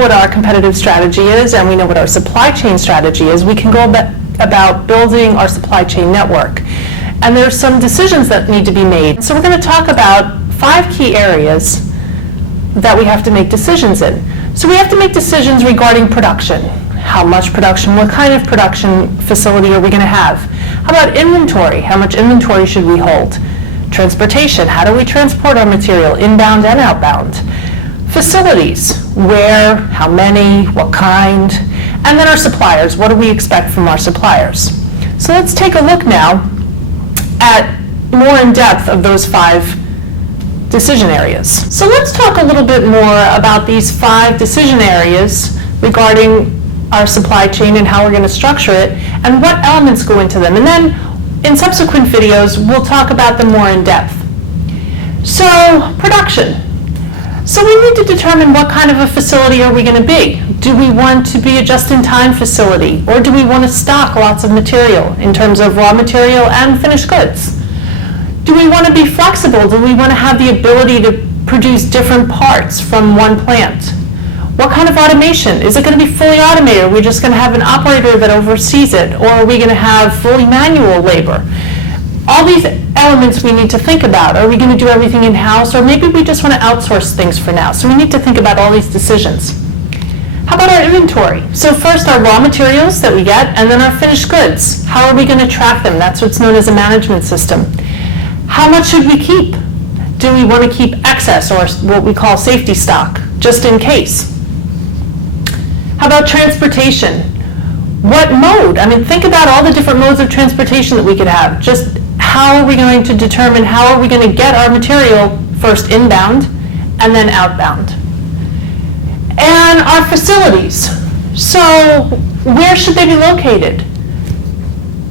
what our competitive strategy is and we know what our supply chain strategy is, we can go about building our supply chain network. And there's some decisions that need to be made. So we're going to talk about 5 key areas that we have to make decisions in. So we have to make decisions regarding production. How much production? What kind of production facility are we going to have? How about inventory? How much inventory should we hold? Transportation. How do we transport our material, inbound and outbound? Facilities. Where? How many? What kind? And then our suppliers. What do we expect from our suppliers? So let's take a look now at more in depth of those 5 decision areas. So let's talk a little bit more about these 5 decision areas regarding our supply chain and how we're going to structure it and what elements go into them. And then in subsequent videos, we'll talk about them more in depth. So production. So we need to determine what kind of a facility are we going to be. Do we want to be a just-in-time facility, or do we want to stock lots of material in terms of raw material and finished goods? Do we want to be flexible? Do we want to have the ability to produce different parts from one plant? What kind of automation? Is it going to be fully automated? Are we just going to have an operator that oversees it? Or are we going to have fully manual labor? All these elements we need to think about. Are we going to do everything in-house? Or maybe we just want to outsource things for now. So we need to think about all these decisions. How about our inventory? So first our raw materials that we get, and then our finished goods. How are we going to track them? That's what's known as a management system. How much should we keep? Do we want to keep excess, or what we call safety stock, just in case? How about transportation? What mode? I mean, think about all the different modes of transportation that we could have. Just how are we going to determine, how are we going to get our material first inbound and then outbound? And our facilities. So where should they be located?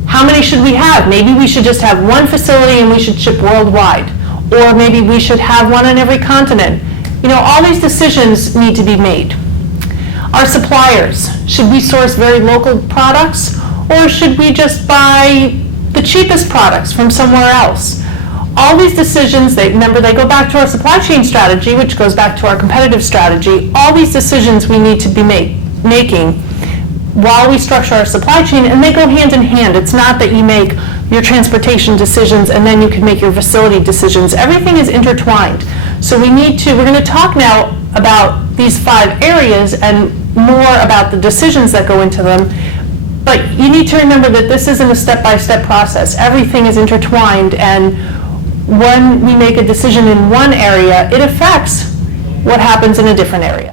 How many should we have? Maybe we should just have one facility and we should ship worldwide. Or maybe we should have one on every continent. You know, all these decisions need to be made. Our suppliers. Should we source very local products? Or should we just buy the cheapest products from somewhere else? All these decisions, remember, they go back to our supply chain strategy, which goes back to our competitive strategy. All these decisions we need to be making while we structure our supply chain, and they go hand in hand. It's not that you make your transportation decisions and then you can make your facility decisions. Everything is intertwined. So we're going to talk now about these 5 areas and more about the decisions that go into them. But you need to remember that this isn't a step-by-step process. Everything is intertwined, and when we make a decision in one area, it affects what happens in a different area.